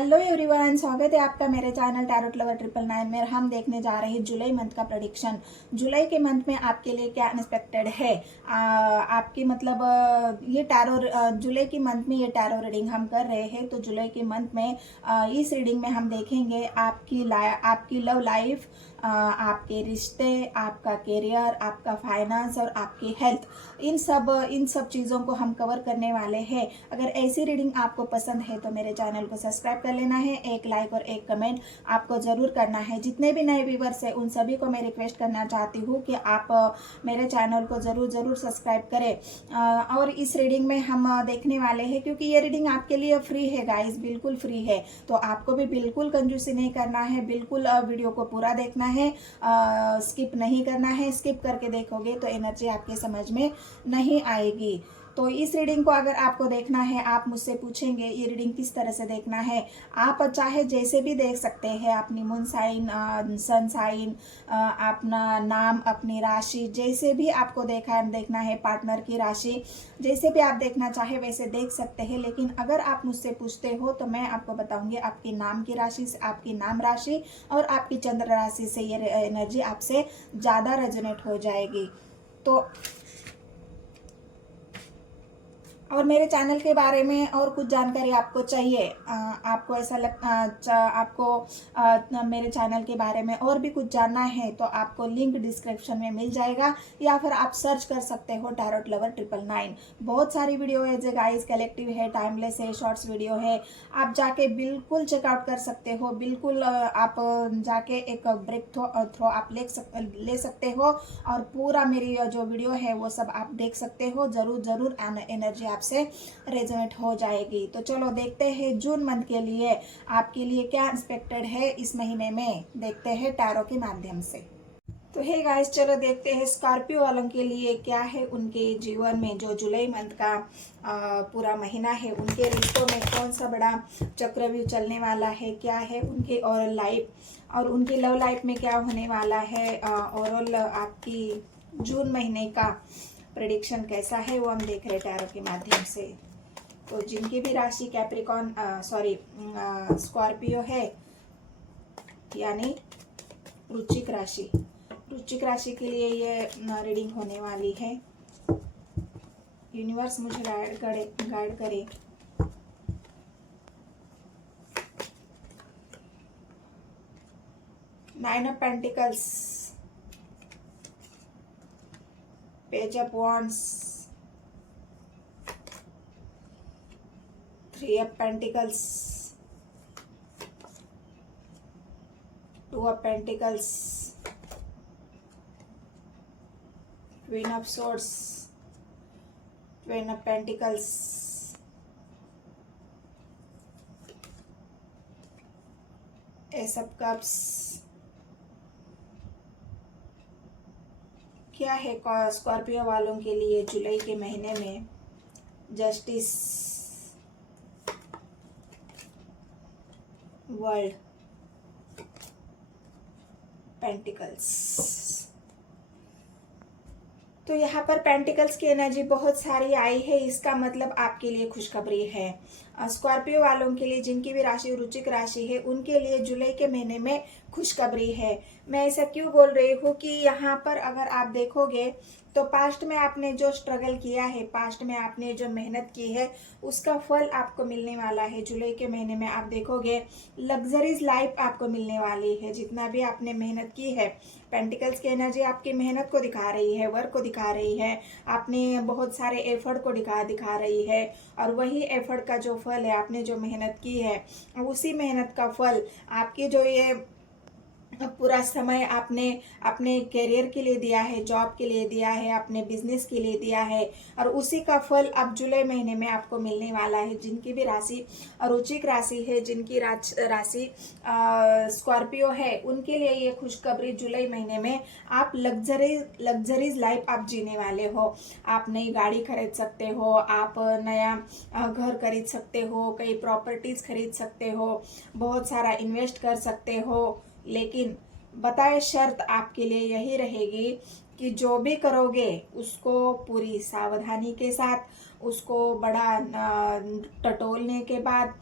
Hello everyone, स्वागत है आपका मेरे चैनल टैरोट लवर 999 में। हम देखने जा रहे हैं जुलाई मंथ का प्रेडिक्शन। जुलाई के मंथ में आपके लिए क्या अनएक्सपेक्टेड है। आपकी मतलब ये टैरो जुलाई के मंथ में ये टैरो रीडिंग हम कर रहे हैं। तो जुलाई के मंथ में इस रीडिंग में हम देखेंगे आपकी लव लाइफ, आपके रिश्ते, आपका करियर, आपका फाइनेंस और आपकी हेल्थ, इन सब चीज़ों को हम कवर करने वाले हैं। अगर ऐसी रीडिंग आपको पसंद है तो मेरे चैनल को सब्सक्राइब कर लेना है। एक लाइक और एक कमेंट आपको ज़रूर करना है। जितने भी नए व्यूवर्स हैं उन सभी को मैं रिक्वेस्ट करना चाहती हूँ कि आप मेरे चैनल को ज़रूर सब्सक्राइब करें। और इस रीडिंग में हम देखने वाले हैं, क्योंकि ये रीडिंग आपके लिए फ्री है गाइस, बिल्कुल फ्री है। तो आपको भी बिल्कुल कंजूसी नहीं करना है, बिल्कुल वीडियो को पूरा देखना है, स्किप नहीं करना है। स्किप करके देखोगे तो एनर्जी आपके समझ में नहीं आएगी। तो इस रीडिंग को अगर आपको देखना है, आप मुझसे पूछेंगे ये रीडिंग किस तरह से देखना है। आप चाहे जैसे भी देख सकते हैं, अपनी मून साइन, सन साइन, अपना नाम, अपनी राशि, जैसे भी आपको देखना है, पार्टनर की राशि, जैसे भी आप देखना चाहे वैसे देख सकते हैं। लेकिन अगर आप मुझसे पूछते हो तो मैं आपको बताऊंगी आपकी नाम की राशि से, आपकी नाम राशि और आपकी चंद्र राशि से ये एनर्जी आपसे ज़्यादा रेजोनेट हो जाएगी। तो और मेरे चैनल के बारे में और कुछ जानकारी आपको चाहिए, आपको ऐसा आपको मेरे चैनल के बारे में और भी कुछ जानना है तो आपको लिंक डिस्क्रिप्शन में मिल जाएगा, या फिर आप सर्च कर सकते हो टैरोट लवर 999। बहुत सारी वीडियो है जो गाइस कलेक्टिव है, टाइमलेस है, शॉर्ट्स वीडियो है। आप जाके बिल्कुल चेकआउट कर सकते हो, बिल्कुल आप जाके एक ब्रेक थ्रो आप ले सकते हो और पूरा मेरी जो वीडियो है वो सब आप देख सकते हो। जरूर एनर्जी से रेजोनेट हो जाएगी। तो चलो देखते हैं जून मंथ के लिए आपके लिए क्या एक्सपेक्टेड है इस महीने में, देखते हैं टैरो के माध्यम से। तो हे गाइस, चलो देखते हैं स्कॉर्पियो वालों के लिए क्या है उनके जीवन में। जो जुलाई मंथ का पूरा महीना है, उनके रिश्तों में कौन सा बड़ा चक्रव्यूह चलने वाला है, क्या है उनकी और लाइफ और उनकी लव लाइफ में क्या होने वाला है। ओवरऑल आपकी जून महीने का प्रेडिक्शन कैसा है वो हम देख रहे हैं टैरो के माध्यम से। तो जिनकी भी राशि कैप्रिकॉन स्कॉर्पियो है, यानी वृश्चिक राशि के लिए ये रीडिंग होने वाली है। यूनिवर्स मुझे गाइड करे। Nine of pentacles, page of wands, three of pentacles, two of pentacles, queen of swords, queen of pentacles, S of cups. क्या है स्कॉर्पियो वालों के लिए जुलाई के महीने में। Justice, world, pentacles. तो यहाँ पर पेंटिकल्स की एनर्जी बहुत सारी आई है, इसका मतलब आपके लिए खुशखबरी है। स्कॉर्पियो वालों के लिए जिनकी भी राशि वृश्चिक राशि है, उनके लिए जुलाई के महीने में खुशखबरी है। मैं ऐसा क्यों बोल रही हूँ कि यहाँ पर अगर आप देखोगे तो पास्ट में आपने जो स्ट्रगल किया है, पास्ट में आपने जो मेहनत की है, उसका फल आपको मिलने वाला है। जुलाई के महीने में आप देखोगे लग्जरीज लाइफ आपको मिलने वाली है, जितना भी आपने मेहनत की है। पेंटिकल्स की एनर्जी आपकी मेहनत को दिखा रही है, वर्क को दिखा रही है, आपने बहुत सारे एफर्ट को दिखा रही है। और वही एफर्ट का जो फल है, आपने जो मेहनत की है, उसी मेहनत का फल आपकी जो ये पूरा समय आपने अपने करियर के लिए दिया है, जॉब के लिए दिया है, अपने बिजनेस के लिए दिया है, और उसी का फल अब जुलाई महीने में आपको मिलने वाला है। जिनकी भी राशि वृश्चिक राशि है, जिनकी राशि स्कॉर्पियो है, उनके लिए ये खुशखबरी जुलाई महीने में आप लग्जरीज लाइफ आप जीने वाले हो। आप नई गाड़ी खरीद सकते हो, आप नया घर खरीद सकते हो, कई प्रॉपर्टीज खरीद सकते हो, बहुत सारा इन्वेस्ट कर सकते हो। लेकिन बताए शर्त आपके लिए यही रहेगी कि जो भी करोगे उसको पूरी सावधानी के साथ, उसको बड़ा टटोलने के बाद,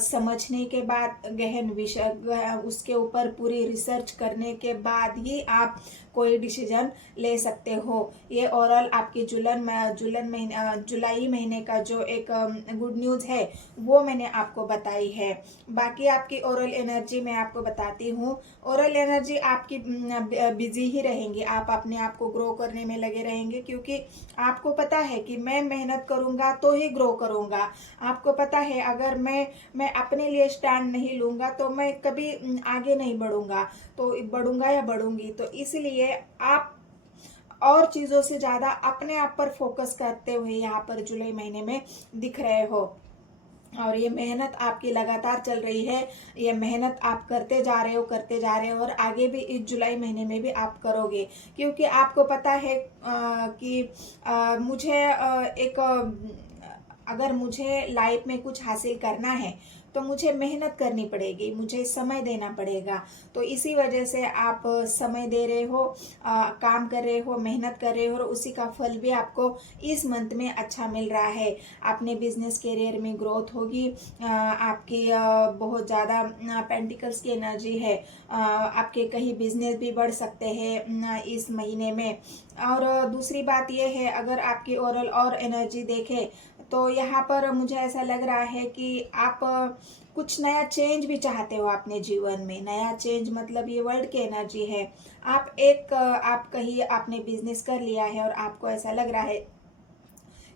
समझने के बाद, गहन विषय उसके ऊपर पूरी रिसर्च करने के बाद ही आप कोई डिसीजन ले सकते हो। ये ओवरऑल आपकी जुलाई महीने का जो एक गुड न्यूज़ है वो मैंने आपको बताई है। बाकी आपकी ओरल एनर्जी मैं आपको बताती हूँ। ओरल एनर्जी आपकी बिजी ही रहेंगी, आप अपने आप को ग्रो करने में लगे रहेंगे, क्योंकि आपको पता है कि मैं मेहनत करूँगा तो ही ग्रो करूँगा। आपको पता है अगर मैं अपने लिए स्टैंड नहीं लूँगा तो मैं कभी आगे नहीं बढ़ूँगा, तो बढ़ूँगा या बढ़ूँगी। तो इसलिए आप और चीज़ों से ज़्यादा अपने आप पर फोकस करते हुए यहाँ पर जुलाई महीने में दिख रहे हो, और ये मेहनत आपकी लगातार चल रही है। ये मेहनत आप करते जा रहे हो और आगे भी इस जुलाई महीने में भी आप करोगे, क्योंकि आपको पता है कि मुझे अगर मुझे लाइफ में कुछ हासिल करना है तो मुझे मेहनत करनी पड़ेगी, मुझे समय देना पड़ेगा। तो इसी वजह से आप समय दे रहे हो, काम कर रहे हो, मेहनत कर रहे हो, और उसी का फल भी आपको इस मंथ में अच्छा मिल रहा है। अपने बिजनेस करियर में ग्रोथ होगी, आपकी बहुत ज़्यादा पेंटिकल्स की एनर्जी है, आपके कहीं बिजनेस भी बढ़ सकते हैं इस महीने में। और दूसरी बात यह है, अगर आपकी ओरल और एनर्जी देखें तो यहाँ पर मुझे ऐसा लग रहा है कि आप कुछ नया चेंज भी चाहते हो अपने जीवन में। नया चेंज मतलब ये वर्ल्ड की एनर्जी है। आप कहीं आपने बिजनेस कर लिया है और आपको ऐसा लग रहा है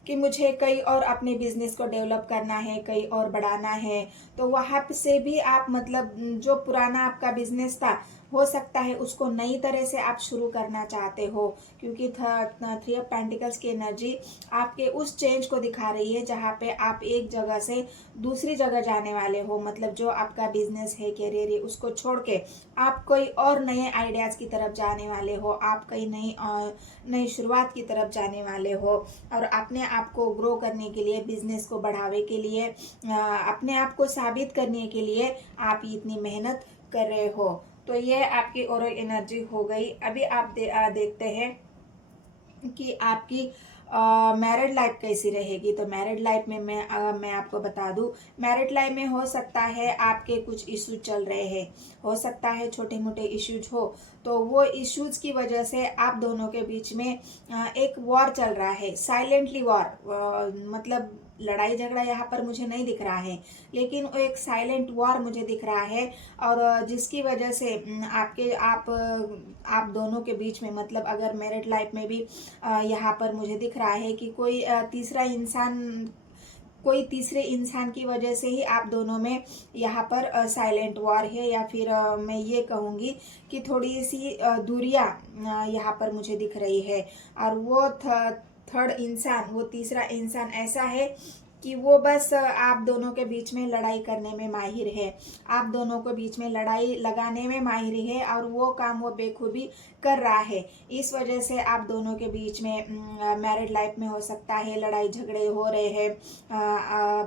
कि मुझे कहीं और अपने बिजनेस को डेवलप करना है, कहीं और बढ़ाना है, तो वहाँ से भी आप मतलब जो पुराना आपका बिजनेस था, हो सकता है उसको नई तरह से आप शुरू करना चाहते हो, क्योंकि 3 ऑफ पेंटिकल्स की एनर्जी आपके उस चेंज को दिखा रही है जहाँ पे आप एक जगह से दूसरी जगह जाने वाले हो। मतलब जो आपका बिजनेस है, करियर है, उसको छोड़ के आप कोई और नए आइडियाज़ की तरफ जाने वाले हो, आप कई नई शुरुआत की तरफ जाने वाले हो, और अपने आप को ग्रो करने के लिए, बिजनेस को बढ़ावे के लिए, अपने आप को साबित करने के लिए आप इतनी मेहनत कर रहे हो। तो ये आपकी ओरल एनर्जी हो गई। अभी आप देखते हैं कि आपकी मैरिड लाइफ कैसी रहेगी। तो मैरिड लाइफ में मैं आपको बता दूं, मैरिड लाइफ में हो सकता है आपके कुछ इश्यूज चल रहे हैं, हो सकता है छोटे मोटे इश्यूज हो, तो वो इश्यूज की वजह से आप दोनों के बीच में एक वॉर चल रहा है, साइलेंटली वॉर। मतलब लड़ाई झगड़ा यहाँ पर मुझे नहीं दिख रहा है, लेकिन वो एक साइलेंट वॉर मुझे दिख रहा है, और जिसकी वजह से आप दोनों के बीच में, मतलब अगर मैरिड लाइफ में भी यहाँ पर मुझे दिख रहा है कि कोई तीसरे इंसान की वजह से ही आप दोनों में यहाँ पर साइलेंट वॉर है, या फिर मैं ये कहूँगी कि थोड़ी सी दूरियाँ यहाँ पर मुझे दिख रही है। और वो थर्ड इंसान, वो तीसरा इंसान ऐसा है कि वो बस आप दोनों के बीच में लड़ाई करने में माहिर है, आप दोनों के बीच में लड़ाई लगाने में माहिर है, और वो काम वो बेखूबी कर रहा है। इस वजह से आप दोनों के बीच में मैरिड लाइफ में हो सकता है लड़ाई झगड़े हो रहे हैं,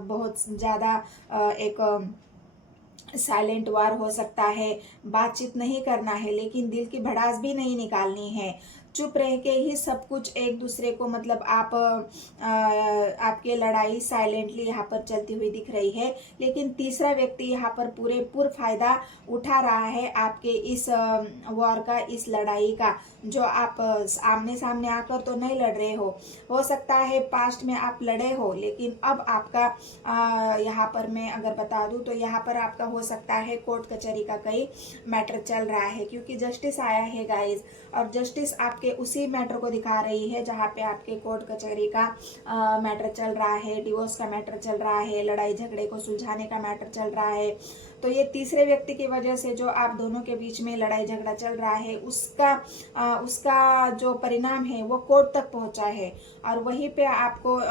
बहुत ज़्यादा एक साइलेंट वार हो सकता है। बातचीत नहीं करना है, लेकिन दिल की भड़ास भी नहीं निकालनी है। चुप रह के ही सब कुछ एक दूसरे को, मतलब आपके लड़ाई साइलेंटली यहाँ पर चलती हुई दिख रही है, लेकिन तीसरा व्यक्ति यहाँ पर पूरा फायदा उठा रहा है आपके इस वॉर का, इस लड़ाई का, जो आप आमने सामने आकर तो नहीं लड़ रहे हो सकता है पास्ट में आप लड़े हो, लेकिन अब आपका यहाँ पर मैं अगर बता दूं तो यहाँ पर आपका हो सकता है कोर्ट कचहरी का कई मैटर चल रहा है, क्योंकि जस्टिस आया है गाइस, और जस्टिस आपके उसी मैटर को दिखा रही है जहाँ पे आपके कोर्ट कचहरी का मैटर चल रहा है, डिवोर्स का मैटर चल रहा है, लड़ाई झगड़े को सुलझाने का मैटर चल रहा है। तो ये तीसरे व्यक्ति की वजह से जो आप दोनों के बीच में लड़ाई झगड़ा चल रहा है, उसका जो परिणाम है वो कोर्ट तक पहुंचा है, और वहीं पे आपको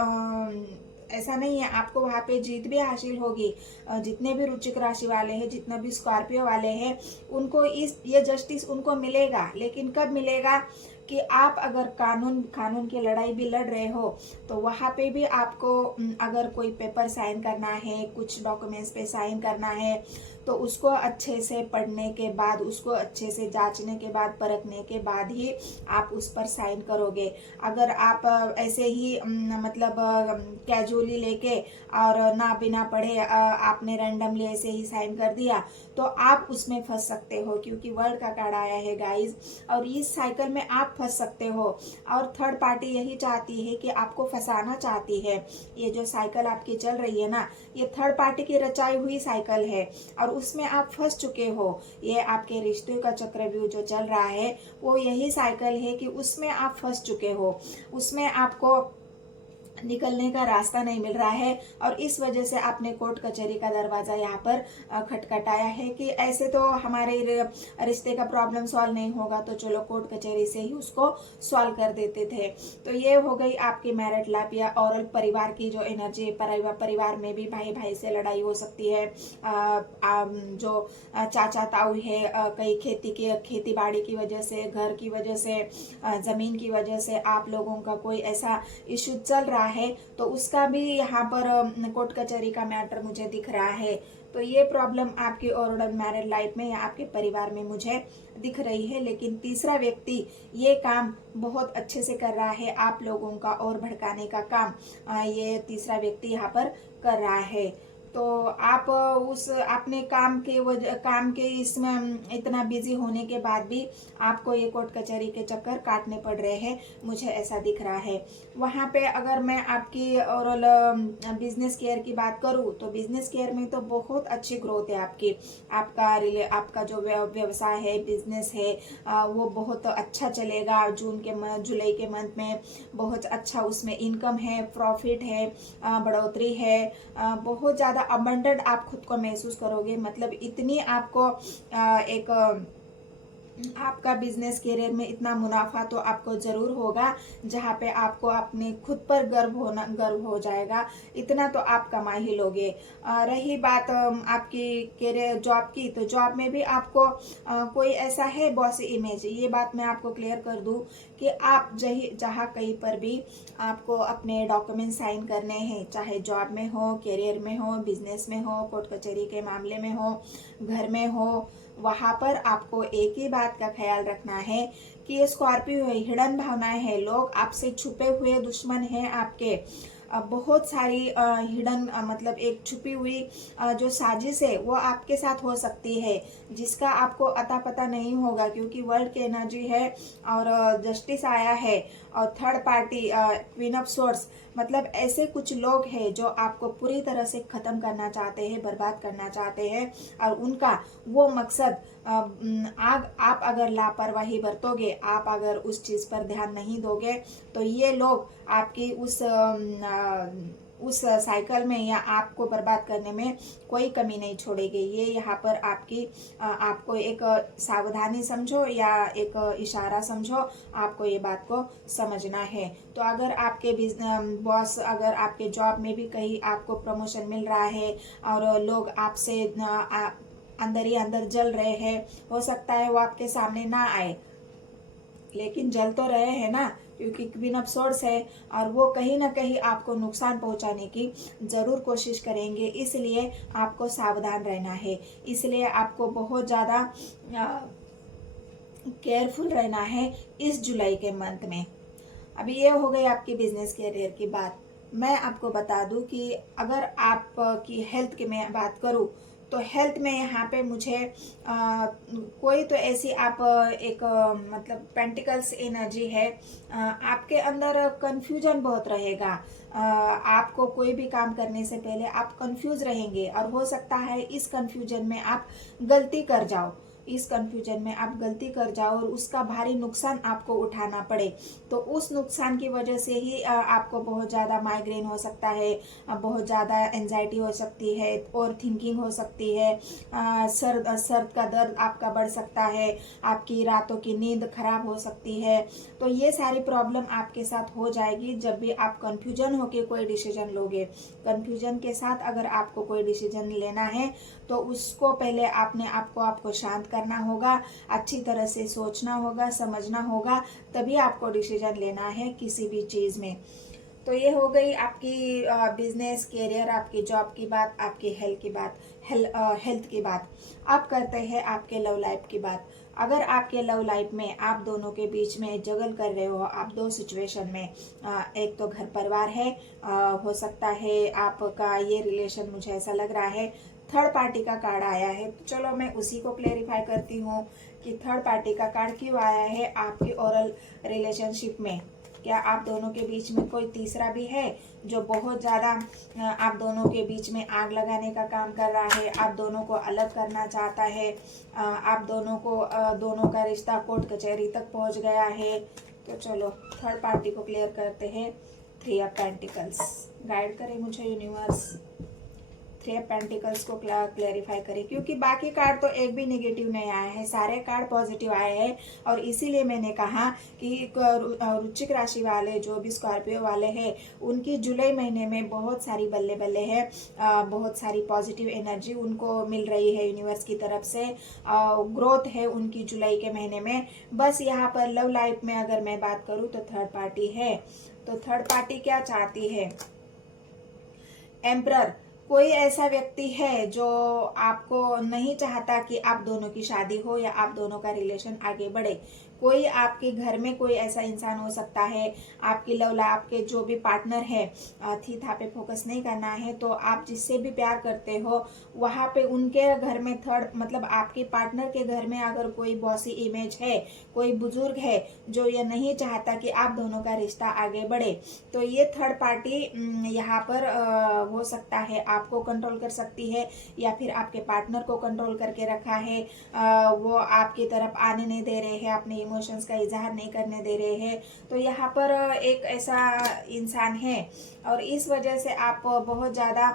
ऐसा नहीं है, आपको वहाँ पे जीत भी हासिल होगी। जितने भी रुचिक राशि वाले हैं, जितने भी स्कॉर्पियो वाले हैं, उनको ये जस्टिस उनको मिलेगा, लेकिन कब मिलेगा कि आप अगर कानून की लड़ाई भी लड़ रहे हो, तो वहाँ पे भी आपको अगर कोई पेपर साइन करना है, कुछ डॉक्यूमेंट्स पे साइन करना है, तो उसको अच्छे से पढ़ने के बाद, उसको अच्छे से जांचने के बाद, परखने के बाद ही आप उस पर साइन करोगे। अगर आप ऐसे ही मतलब कैजुअली लेके और ना बिना पढ़े आपने रैंडमली ऐसे ही साइन कर दिया तो आप उसमें फंस सकते हो, क्योंकि वर्ल्ड का कार्ड आया है गाइज, और इस साइकिल में आप फंस सकते हो। और थर्ड पार्टी यही चाहती है कि आपको फंसाना चाहती है। ये जो साइकिल आपकी चल रही है ना, ये थर्ड पार्टी की रचाई हुई साइकिल है और उसमें आप फंस चुके हो। ये आपके रिश्ते का चक्रव्यूह जो चल रहा है वो यही साइकिल है कि उसमें आप फंस चुके हो, उसमें आपको निकलने का रास्ता नहीं मिल रहा है। और इस वजह से आपने कोर्ट कचहरी का दरवाजा यहाँ पर खटखटाया है कि ऐसे तो हमारे रिश्ते का प्रॉब्लम सॉल्व नहीं होगा, तो चलो कोर्ट कचहरी से ही उसको सॉल्व कर देते थे। तो ये हो गई आपकी मैरिड लाइफ या और परिवार की जो एनर्जी। परिवार में भी भाई भाई से लड़ाई हो सकती है। जो चाचा ताऊ है, कई खेती बाड़ी की वजह से, घर की वजह से, जमीन की वजह से आप लोगों का कोई ऐसा इश्यू चल रहा है, तो उसका भी यहाँ पर कोर्ट कचहरी का मैटर मुझे दिख रहा है। तो ये प्रॉब्लम आपकी ओवरऑल मैरिड लाइफ में या आपके परिवार में मुझे दिख रही है। लेकिन तीसरा व्यक्ति ये काम बहुत अच्छे से कर रहा है, आप लोगों का और भड़काने का काम ये तीसरा व्यक्ति यहाँ पर कर रहा है। तो आप उस अपने काम के इसमें इतना बिजी होने के बाद भी आपको ये कोर्ट कचहरी के चक्कर काटने पड़ रहे हैं, मुझे ऐसा दिख रहा है। वहाँ पे अगर मैं आपकी ओवरऑल बिजनेस केयर की बात करूँ तो बिजनेस केयर में तो बहुत अच्छी ग्रोथ है आपकी। आपका जो व्यवसाय है, बिजनेस है, वो बहुत अच्छा चलेगा। जुलाई के मंथ में बहुत अच्छा उसमें इनकम है, प्रॉफिट है, बढ़ोतरी है, बहुत ज़्यादा अबंडेंट आप खुद को महसूस करोगे। मतलब इतनी आपको एक आपका बिजनेस करियर में इतना मुनाफा तो आपको जरूर होगा जहाँ पे आपको अपने खुद पर गर्व हो जाएगा। इतना तो आप कमा ही लोगे। रही बात आपकी करियर जॉब की, तो जॉब में भी आपको कोई ऐसा है बॉसी इमेज। ये बात मैं आपको क्लियर कर दूं कि आप जहाँ कहीं पर भी आपको अपने डॉक्यूमेंट साइन करने हैं, चाहे जॉब में हो, करियर में हो, बिजनेस में हो, कोर्ट कचहरी के मामले में हो, घर में हो, वहां पर आपको एक ही बात का ख्याल रखना है कि ये स्कॉर्पियो है, हिडन भावनाएं हैं, लोग आपसे छुपे हुए दुश्मन हैं आपके। बहुत सारी हिडन मतलब एक छुपी हुई जो साजिश है वो आपके साथ हो सकती है, जिसका आपको अता पता नहीं होगा, क्योंकि वर्ल्ड की एनर्जी है और जस्टिस आया है और third party queen of source. मतलब ऐसे कुछ लोग हैं जो आपको पूरी तरह से खत्म करना चाहते हैं, बर्बाद करना चाहते हैं, और उनका वो मकसद आप अगर लापरवाही बरतोगे, आप अगर उस चीज पर ध्यान नहीं दोगे, तो ये लोग आपकी उस साइकिल में या आपको बर्बाद करने में कोई कमी नहीं छोड़ेगी। ये यहाँ पर आपको एक सावधानी समझो या एक इशारा समझो, आपको ये बात को समझना है। तो अगर आपके बॉस, अगर आपके जॉब में भी कहीं आपको प्रमोशन मिल रहा है और लोग आपसे अंदर ही अंदर जल रहे हैं, हो सकता है वो आपके सामने ना आए, लेकिन जल तो रहे हैं ना, क्योंकि क्वीन ऑफ सोर्ड्स है और वो कहीं ना कहीं आपको नुकसान पहुंचाने की जरूर कोशिश करेंगे। इसलिए आपको सावधान रहना है, इसलिए आपको बहुत ज़्यादा केयरफुल रहना है इस जुलाई के मंथ में। अभी ये हो गई आपकी बिजनेस करियर की बात। मैं आपको बता दूं कि अगर आपकी हेल्थ की मैं बात करूं तो हेल्थ में यहाँ पे मुझे कोई तो ऐसी आप एक मतलब पेंटिकल्स एनर्जी है, आपके अंदर कंफ्यूजन बहुत रहेगा। आपको कोई भी काम करने से पहले आप कंफ्यूज रहेंगे और हो सकता है इस कंफ्यूजन में आप गलती कर जाओ, इस कंफ्यूजन में आप गलती कर जाओ और उसका भारी नुकसान आपको उठाना पड़े। तो उस नुकसान की वजह से ही आपको बहुत ज़्यादा माइग्रेन हो सकता है, बहुत ज़्यादा एंजाइटी हो सकती है, और थिंकिंग हो सकती है, सर्द का दर्द आपका बढ़ सकता है, आपकी रातों की नींद खराब हो सकती है। तो ये सारी प्रॉब्लम आपके साथ हो जाएगी जब भी आप कंफ्यूजन होके कोई डिसीजन लोगे। कंफ्यूजन के साथ अगर आपको कोई डिसीजन लेना है तो उसको पहले आपको शांत करना होगा, अच्छी तरह से सोचना होगा, समझना होगा, तभी आपको डिसीजन लेना है किसी भी चीज में। तो ये हो गई आपकी बिजनेस, कैरियर, आपकी जॉब की बात, आपकी हेल्थ की बात, हेल्थ की बात। अब करते हैं आपके लव लाइफ की बात। अगर आपके लव लाइफ में आप दोनों के बीच में जगल कर रहे हो, आप दो सिचुएशन में, एक तो घर परिवार है, हो सकता है आपका ये रिलेशन, मुझे ऐसा लग रहा है थर्ड पार्टी का कार्ड आया है। तो चलो मैं उसी को क्लेरिफाई करती हूँ कि थर्ड पार्टी का कार्ड क्यों आया है आपकी ओरल रिलेशनशिप में। क्या आप दोनों के बीच में कोई तीसरा भी है जो बहुत ज़्यादा आप दोनों के बीच में आग लगाने का काम कर रहा है, आप दोनों को अलग करना चाहता है, आप दोनों को दोनों का रिश्ता कोर्ट कचहरी तक पहुंच गया है। तो चलो थर्ड पार्टी को क्लियर करते हैं। 3 ऑफ पेंटिकल्स गाइड करे मुझे यूनिवर्स। 3 ऑफ पेंटिकल्स को क्लैरिफाई करें, क्योंकि बाकी कार्ड तो एक भी नेगेटिव नहीं आया है, सारे कार्ड पॉजिटिव आए हैं। और इसीलिए मैंने कहा कि वृश्चिक राशि वाले जो भी स्कॉर्पियो वाले हैं उनकी जुलाई महीने में बहुत सारी बल्ले बल्ले है, बहुत सारी पॉजिटिव एनर्जी उनको मिल रही है यूनिवर्स की तरफ से, ग्रोथ है उनकी जुलाई के महीने में। बस यहाँ पर लव लाइफ में अगर मैं बात करूँ तो थर्ड पार्टी है। तो थर्ड पार्टी क्या चाहती है? एम्परर, कोई ऐसा व्यक्ति है जो आपको नहीं चाहता कि आप दोनों की शादी हो या आप दोनों का रिलेशन आगे बढ़े। कोई आपके घर में कोई ऐसा इंसान हो सकता है, आपकी आपके जो भी पार्टनर है, थी था पे फोकस नहीं करना है। तो आप जिससे भी प्यार करते हो वहाँ पे उनके घर में थर्ड, मतलब आपके पार्टनर के घर में अगर कोई बॉसी इमेज है, कोई बुजुर्ग है जो ये नहीं चाहता कि आप दोनों का रिश्ता आगे बढ़े, तो ये थर्ड पार्टी यहाँ पर हो सकता है आपको कंट्रोल कर सकती है या फिर आपके पार्टनर को कंट्रोल करके रखा है। वो आपकी तरफ आने नहीं दे रहे हैं, अपने इमोशंस का इजहार नहीं करने दे रहे हैं। तो यहाँ पर एक ऐसा इंसान है और इस वजह से आप बहुत ज़्यादा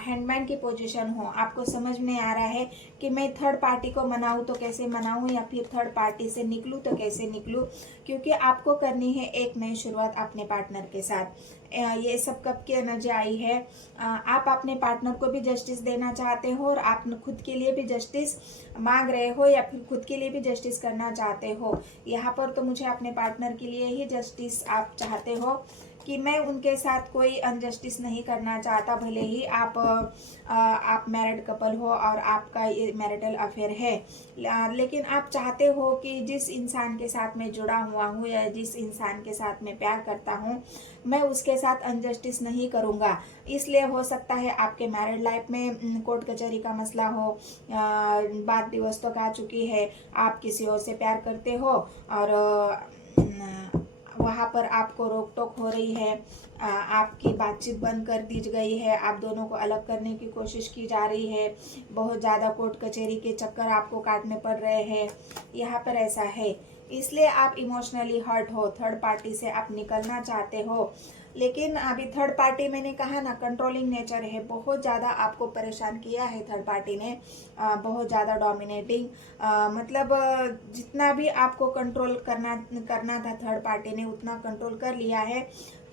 हैंडमैन की पोजीशन हो। आपको समझ में आ रहा है कि मैं थर्ड पार्टी को मनाऊं तो कैसे मनाऊं या फिर थर्ड पार्टी से निकलूं तो कैसे निकलूं, क्योंकि आपको करनी है एक नई शुरुआत अपने पार्टनर के साथ। ये सब कब की एनर्जी आई है? आप अपने पार्टनर को भी जस्टिस देना चाहते हो और आप खुद के लिए भी जस्टिस मांग रहे हो या फिर खुद के लिए भी जस्टिस करना चाहते हो। यहाँ पर तो मुझे अपने पार्टनर के लिए ही जस्टिस आप चाहते हो कि मैं उनके साथ कोई अनजस्टिस नहीं करना चाहता, भले ही आप मैरिड कपल हो और आपका ये मैरिटल अफेयर है, लेकिन आप चाहते हो कि जिस इंसान के साथ मैं जुड़ा हुआ हूँ या जिस इंसान के साथ मैं प्यार करता हूँ मैं उसके साथ अनजस्टिस नहीं करूँगा। इसलिए हो सकता है आपके मैरिड लाइफ में कोर्ट कचहरी का मसला हो, बात डिवोर्स तक आ चुकी है, आप किसी और से प्यार करते हो और वहाँ पर आपको रोक टोक हो रही है, आपकी बातचीत बंद कर दी गई है, आप दोनों को अलग करने की कोशिश की जा रही है, बहुत ज़्यादा कोर्ट कचहरी के चक्कर आपको काटने पड़ रहे हैं। यहाँ पर ऐसा है, इसलिए आप इमोशनली हर्ट हो, थर्ड पार्टी से आप निकलना चाहते हो। लेकिन अभी थर्ड पार्टी, मैंने कहा ना, कंट्रोलिंग नेचर है, बहुत ज़्यादा आपको परेशान किया है थर्ड पार्टी ने, बहुत ज़्यादा डोमिनेटिंग, मतलब जितना भी आपको कंट्रोल करना था थर्ड पार्टी ने उतना कंट्रोल कर लिया है।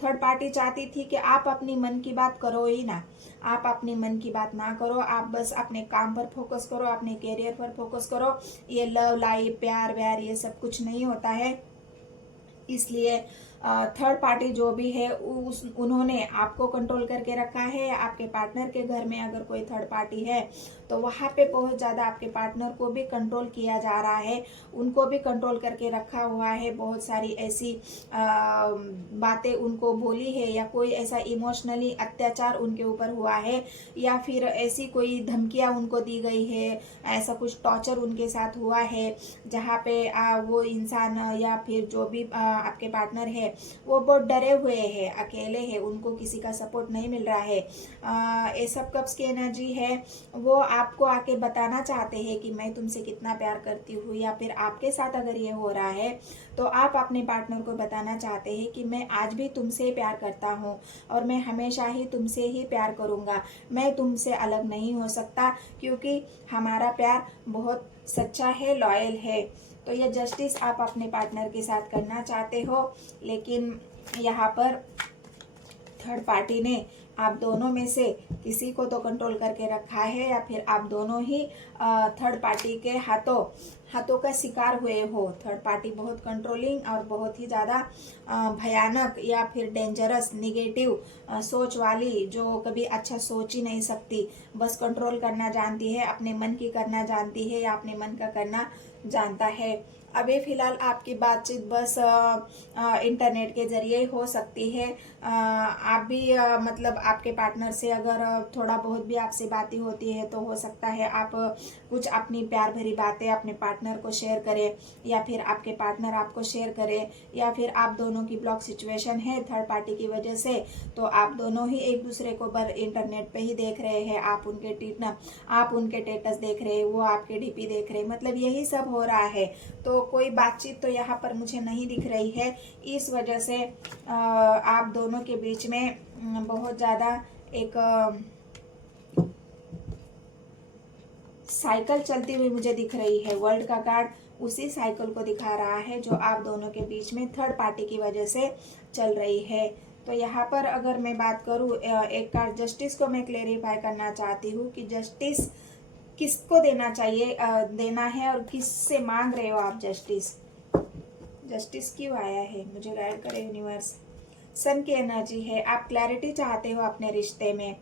थर्ड पार्टी चाहती थी कि आप अपनी मन की बात करो ही ना, आप अपनी मन की बात ना करो, आप बस अपने काम पर फोकस करो, अपने कैरियर पर फोकस करो। ये लव लाइफ, प्यार व्यार, ये सब कुछ नहीं होता है। इसलिए थर्ड पार्टी जो भी है उन्होंने आपको कंट्रोल करके रखा है। आपके पार्टनर के घर में अगर कोई थर्ड पार्टी है तो वहाँ पे बहुत ज़्यादा आपके पार्टनर को भी कंट्रोल किया जा रहा है, उनको भी कंट्रोल करके रखा हुआ है। बहुत सारी ऐसी बातें उनको बोली है या कोई ऐसा इमोशनली अत्याचार उनके ऊपर हुआ है या फिर ऐसी कोई धमकियाँ उनको दी गई है, ऐसा कुछ टॉर्चर उनके साथ हुआ है जहाँ पे वो इंसान या फिर जो भी आपके पार्टनर है वो बहुत डरे हुए हैं, अकेले हैं, उनको किसी का सपोर्ट नहीं मिल रहा है। ये सब कब्ज की एनर्जी है, वो आपको आके बताना चाहते हैं कि मैं तुमसे कितना प्यार करती हूँ, या फिर आपके साथ अगर ये हो रहा है तो आप अपने पार्टनर को बताना चाहते हैं कि मैं आज भी तुमसे प्यार करता हूँ और मैं हमेशा ही तुमसे ही प्यार करूँगा, मैं तुमसे अलग नहीं हो सकता, क्योंकि हमारा प्यार बहुत सच्चा है, लॉयल है। तो ये जस्टिस आप अपने पार्टनर के साथ करना चाहते हो, लेकिन यहाँ पर थर्ड पार्टी ने आप दोनों में से किसी को तो कंट्रोल करके रखा है या फिर आप दोनों ही थर्ड पार्टी के हाथों हाथों का शिकार हुए हो। थर्ड पार्टी बहुत कंट्रोलिंग और बहुत ही ज़्यादा भयानक या फिर डेंजरस निगेटिव सोच वाली, जो कभी अच्छा सोच ही नहीं सकती, बस कंट्रोल करना जानती है, अपने मन की करना जानती है या अपने मन का करना जानता है। अभी फिलहाल आपकी बातचीत बस इंटरनेट के जरिए ही हो सकती है। आप भी मतलब आपके पार्टनर से अगर थोड़ा बहुत भी आपसे बातें होती है तो हो सकता है आप कुछ अपनी प्यार भरी बातें अपने पार्टनर को शेयर करें, या फिर आपके पार्टनर आपको शेयर करे, या फिर आप दोनों की ब्लॉक सिचुएशन है थर्ड पार्टी की वजह से, तो आप दोनों ही एक दूसरे को बर इंटरनेट पे ही देख रहे हैं। आप उनके स्टेटस देख रहे हैं, वो आपके डीपी देख रहे हैं, मतलब यही सब हो रहा है। तो कोई बातचीत तो यहाँ पर मुझे नहीं दिख रही है। इस वजह से आप दोनों के बीच में बहुत ज़्यादा एक साइकिल चलती हुई मुझे दिख रही है। वर्ल्ड का कार्ड उसी साइकिल को दिखा रहा है जो आप दोनों के बीच में थर्ड पार्टी की वजह से चल रही है। तो यहाँ पर अगर मैं बात करूँ, एक कार्ड जस्टिस को मैं क्लेरिफाई करना चाहती हूँ कि जस्टिस किसको देना चाहिए, देना है, और किससे मांग रहे हो आप जस्टिस। जस्टिस क्यों आया है, मुझे गाइड करे यूनिवर्स। सन की एनर्जी है, आप क्लैरिटी चाहते हो अपने रिश्ते में।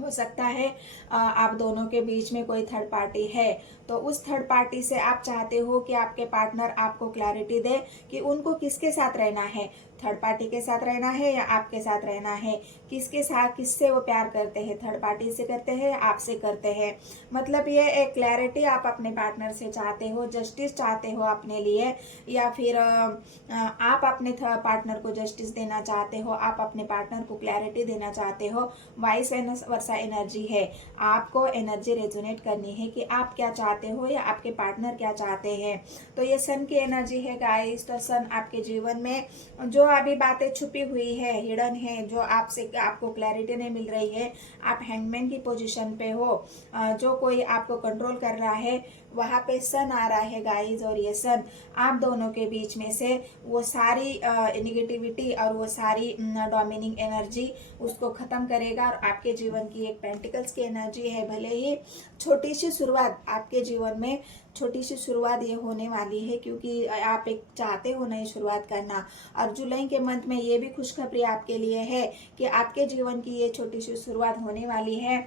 हो सकता है आप दोनों के बीच में कोई थर्ड पार्टी है, तो उस थर्ड पार्टी से आप चाहते हो कि आपके पार्टनर आपको क्लैरिटी दे कि उनको किसके साथ रहना है, थर्ड पार्टी के साथ रहना है या आपके साथ रहना है, किसके साथ, किससे वो प्यार करते हैं, थर्ड पार्टी से करते हैं आपसे करते हैं। मतलब ये एक क्लैरिटी आप अपने पार्टनर से चाहते हो, जस्टिस चाहते हो अपने लिए, या फिर आप अपने पार्टनर को जस्टिस देना चाहते हो, आप अपने पार्टनर को क्लैरिटी देना चाहते हो। वाइस वर्सा एनर्जी है, आपको एनर्जी रेजोनेट करनी है कि आप क्या चाहते हो या आपके पार्टनर क्या चाहते हैं। तो ये सन की एनर्जी है गाइस। तो सन आपके जीवन में जो अभी बातें छुपी हुई है, हिडन है, जो आपको क्लैरिटी नहीं मिल रही है, आप हैंगमैन की पोजीशन पे हो, जो कोई आपको कंट्रोल कर रहा है, वहां पे सन आ रहा है गाइस। और ये सन आप दोनों के बीच में से वो सारी निगेटिविटी और वो सारी डोमिनिंग एनर्जी उसको खत्म करेगा, और आपके जीवन की एक पेंटिकल्स की एनर्जी है। भले ही छोटी सी शुरुआत आपके जीवन में, छोटी सी शुरुआत ये होने वाली है, क्योंकि आप एक चाहते हो नई शुरुआत करना। और जुलाई के मंथ में ये भी खुशखबरी आपके लिए है कि आपके जीवन की ये छोटी सी शुरुआत होने वाली है।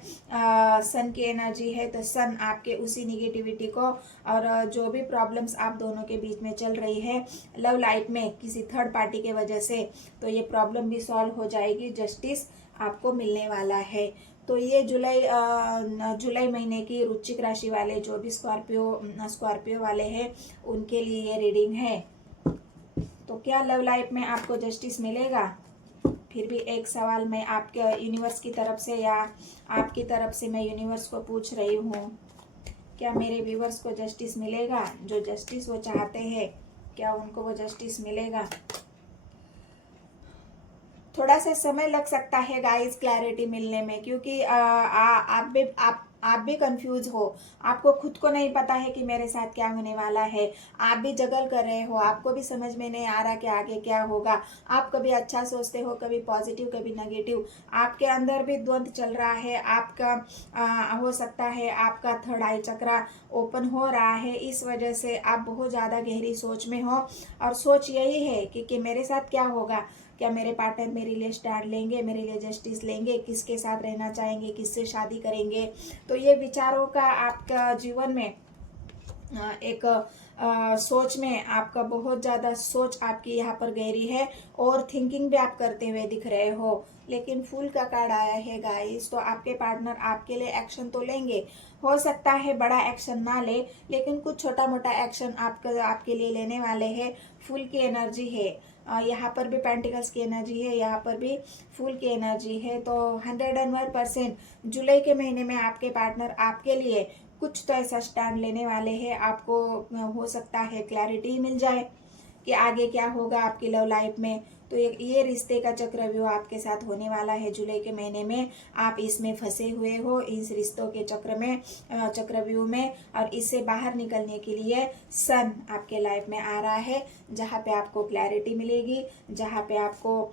सन की एनर्जी है, तो सन आपके उसी निगेटिविटी को और जो भी प्रॉब्लम्स आप दोनों के बीच में चल रही है लव लाइफ में किसी थर्ड पार्टी के वजह से, तो ये प्रॉब्लम भी सॉल्व हो जाएगी, जस्टिस आपको मिलने वाला है। तो ये जुलाई महीने की वृश्चिक राशि वाले जो भी स्कॉर्पियो वाले हैं उनके लिए ये रीडिंग है। तो क्या लव लाइफ में आपको जस्टिस मिलेगा? फिर भी एक सवाल मैं आपके यूनिवर्स की तरफ से या आपकी तरफ से मैं यूनिवर्स को पूछ रही हूँ, क्या मेरे व्यूवर्स को जस्टिस मिलेगा? जो जस्टिस वो चाहते हैं, क्या उनको वो जस्टिस मिलेगा? थोड़ा सा समय लग सकता है गाइस क्लैरिटी मिलने में, क्योंकि आप भी कंफ्यूज हो, आपको खुद को नहीं पता है कि मेरे साथ क्या होने वाला है, आप भी जगल कर रहे हो, आपको भी समझ में नहीं आ रहा कि आगे क्या होगा। आप कभी अच्छा सोचते हो, कभी पॉजिटिव, कभी नेगेटिव, आपके अंदर भी द्वंद्व चल रहा है। आपका हो सकता है आपका थर्ड आई चक्रा ओपन हो रहा है, इस वजह से आप बहुत ज़्यादा गहरी सोच में हो, और सोच यही है कि मेरे साथ क्या होगा, क्या मेरे पार्टनर मेरे लिए स्टैंड लेंगे, मेरे लिए जस्टिस लेंगे, किसके साथ रहना चाहेंगे, किससे शादी करेंगे। तो ये विचारों का आपका जीवन में एक सोच में आपका बहुत ज़्यादा सोच आपकी यहाँ पर गहरी है, और थिंकिंग भी आप करते हुए दिख रहे हो। लेकिन फूल का कार्ड आया है गाइस, तो आपके पार्टनर आपके लिए एक्शन तो लेंगे। हो सकता है बड़ा एक्शन ना ले, लेकिन कुछ छोटा मोटा एक्शन आपके लिए लेने वाले हैं। फूल की एनर्जी है, यहाँ पर भी पेंटिकल्स की एनर्जी है, यहाँ पर भी फूल की एनर्जी है। तो 101% जुलाई के महीने में आपके पार्टनर आपके लिए कुछ तो ऐसा स्टैंड लेने वाले हैं। आपको हो सकता है क्लैरिटी मिल जाए कि आगे क्या होगा आपकी लव लाइफ में। तो ये रिश्ते का चक्रव्यूह आपके साथ होने वाला है जुलाई के महीने में। आप इसमें फंसे हुए हो, इस रिश्तों के चक्र में, चक्रव्यूह में, और इससे बाहर निकलने के लिए सन आपके लाइफ में आ रहा है, जहाँ पे आपको क्लैरिटी मिलेगी, जहाँ पे आपको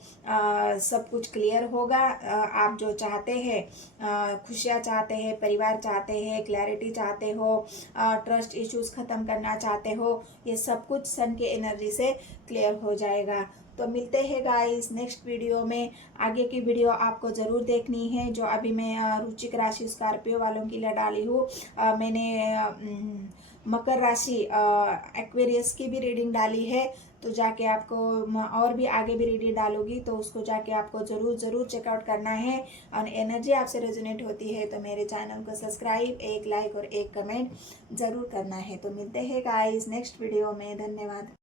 सब कुछ क्लियर होगा। आप जो चाहते हैं, खुशियाँ चाहते हैं, परिवार चाहते हैं, क्लैरिटी चाहते हो, ट्रस्ट इश्यूज खत्म करना चाहते हो, ये सब कुछ सन के एनर्जी से क्लियर हो जाएगा। तो मिलते हैं गाइस नेक्स्ट वीडियो में। आगे की वीडियो आपको ज़रूर देखनी है, जो अभी मैं रुचिक राशि स्कॉर्पियो वालों के लिए डाली हूँ। मैंने मकर राशि एक्वेरियस की भी रीडिंग डाली है, तो जाके आपको और भी आगे भी रीडिंग डालूंगी, तो उसको जाके आपको ज़रूर चेकआउट करना है। और एनर्जी आपसे रेजोनेट होती है तो मेरे चैनल को सब्सक्राइब, एक लाइक और एक कमेंट ज़रूर करना है। तो मिलते हैं गाइस नेक्स्ट वीडियो में। धन्यवाद।